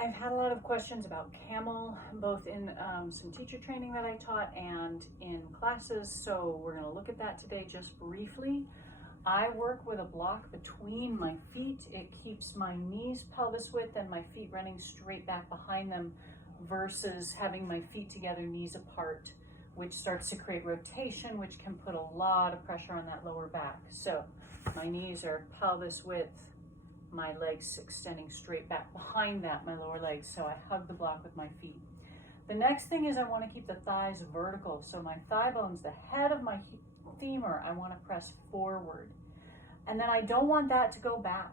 I've had a lot of questions about Camel, both in some teacher training that I taught and in classes, so we're going to look at that today just briefly. I work with a block between my feet. It keeps my knees pelvis width and my feet running straight back behind them versus having my feet together, knees apart, which starts to create rotation, which can put a lot of pressure on that lower back. So my knees are pelvis width, my legs extending straight back behind that, my lower legs, so I hug the block with my feet. The next thing is I want to keep the thighs vertical, so my thigh bones, the head of my femur, I want to press forward. And then I don't want that to go back.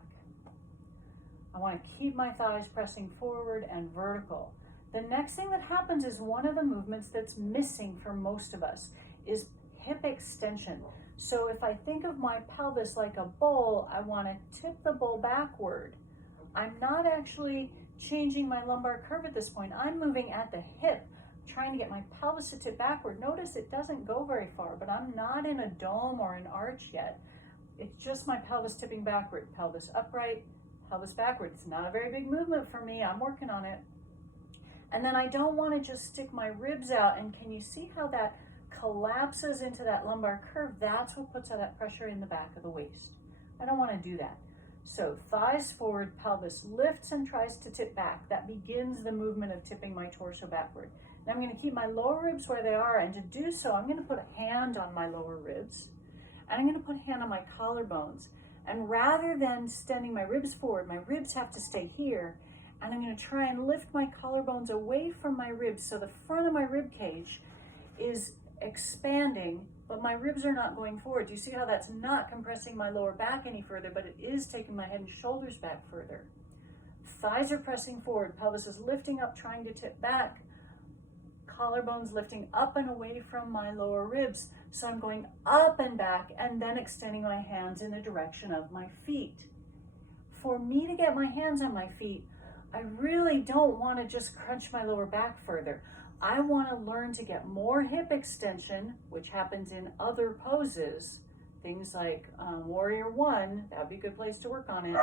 I want to keep my thighs pressing forward and vertical. The next thing that happens is one of the movements that's missing for most of us is hip extension. So if I think of my pelvis like a bowl, I want to tip the bowl backward. I'm not actually changing my lumbar curve at this point. I'm moving at the hip, trying to get my pelvis to tip backward. Notice it doesn't go very far, but I'm not in a dome or an arch yet. It's just my pelvis tipping backward. Pelvis upright, pelvis backward. It's not a very big movement for me. I'm working on it. And then I don't want to just stick my ribs out. And can you see how that collapses into that lumbar curve? That's what puts all that pressure in the back of the waist. I don't want to do that. So thighs forward, pelvis lifts and tries to tip back. That begins the movement of tipping my torso backward. Now I'm going to keep my lower ribs where they are, and to do so, I'm going to put a hand on my lower ribs, and I'm going to put a hand on my collarbones. And rather than extending my ribs forward, my ribs have to stay here, and I'm going to try and lift my collarbones away from my ribs so the front of my rib cage is expanding, but my ribs are not going forward. Do you see how that's not compressing my lower back any further, but it is taking my head and shoulders back further? Thighs are pressing forward, pelvis is lifting up, trying to tip back, collarbones lifting up and away from my lower ribs. So I'm going up and back and then extending my hands in the direction of my feet. For me to get my hands on my feet, I really don't want to just crunch my lower back further. I want to learn to get more hip extension, which happens in other poses, things like Warrior One, that would be a good place to work on it,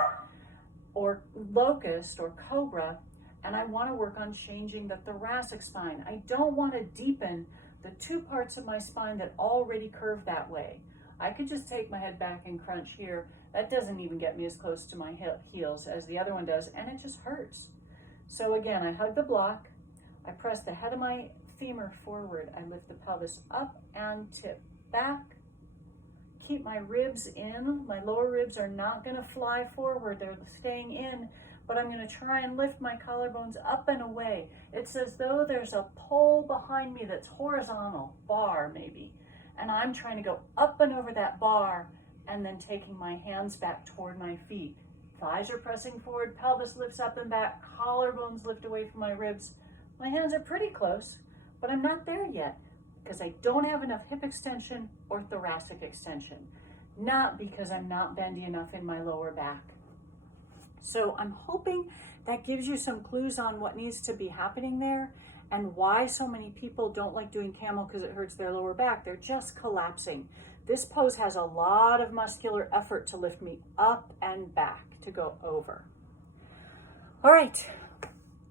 or Locust or Cobra, and I want to work on changing the thoracic spine. I don't want to deepen the two parts of my spine that already curve that way. I could just take my head back and crunch here. That doesn't even get me as close to my heels as the other one does, and it just hurts. So again, I hug the block, I press the head of my femur forward, I lift the pelvis up and tip back. Keep my ribs in. My lower ribs are not going to fly forward, they're staying in, but I'm going to try and lift my collarbones up and away. It's as though there's a pole behind me that's horizontal, bar maybe, and I'm trying to go up and over that bar and then taking my hands back toward my feet. Thighs are pressing forward, pelvis lifts up and back, collarbones lift away from my ribs. My hands are pretty close, but I'm not there yet because I don't have enough hip extension or thoracic extension, not because I'm not bendy enough in my lower back. So I'm hoping that gives you some clues on what needs to be happening there and why so many people don't like doing Camel because it hurts their lower back. They're just collapsing. This pose has a lot of muscular effort to lift me up and back to go over. All right,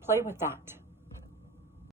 play with that.